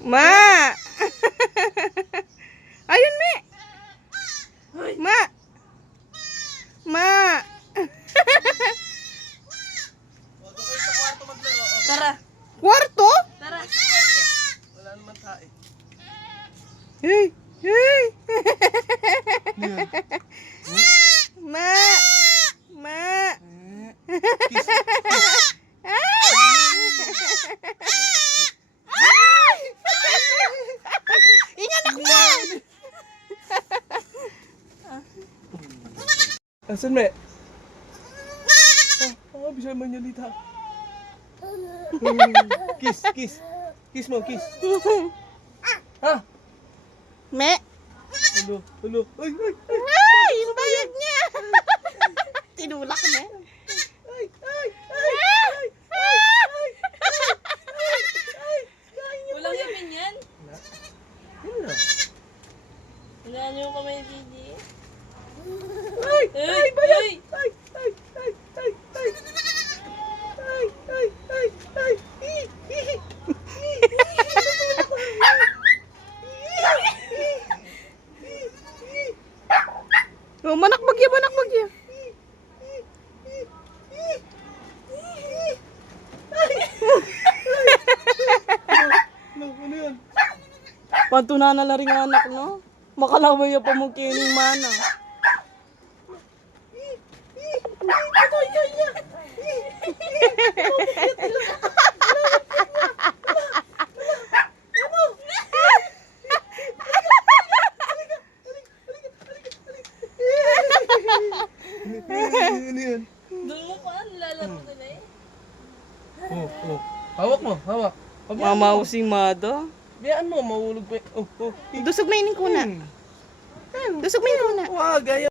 Ma! Ayun, me! Ma! Ma! Doon kayo sa kwarto maglaro. Oh. Tara. Kwarto? Tara. Wala naman tae. Hey! Hey! Yan. Ma! Ma! Kiss. Ingat mo! Asan me? Bisa menyelita. Kiss, kiss. Kiss mo, kiss. Ha? Me! Hello, hello. Ay, ay, ay. Ay! Yung bayag niya! Tinulak na. Ay, ay, ay. Ay, Walang yamin yan. yun na. Wala niyo yung kamay ni Gigi. Ay, Ay, bayan. ay. Ay, ay, ay, ay, ay. Ay, ay, ay, ay. Oh, manak bagya, manak bagya. Ano yun? Pantuna na rin ang anak, no? Makalaway pa mo kining mana. Ano yun? Doon mo pa, nilalaro nila eh. Oh, oh. Hawak mo, hawak. Mamausing mado. Biyaan mo, mahulog pa. Oh, oh. Dusog na ining kuna. Dusog na ining kuna. Wag, ayaw.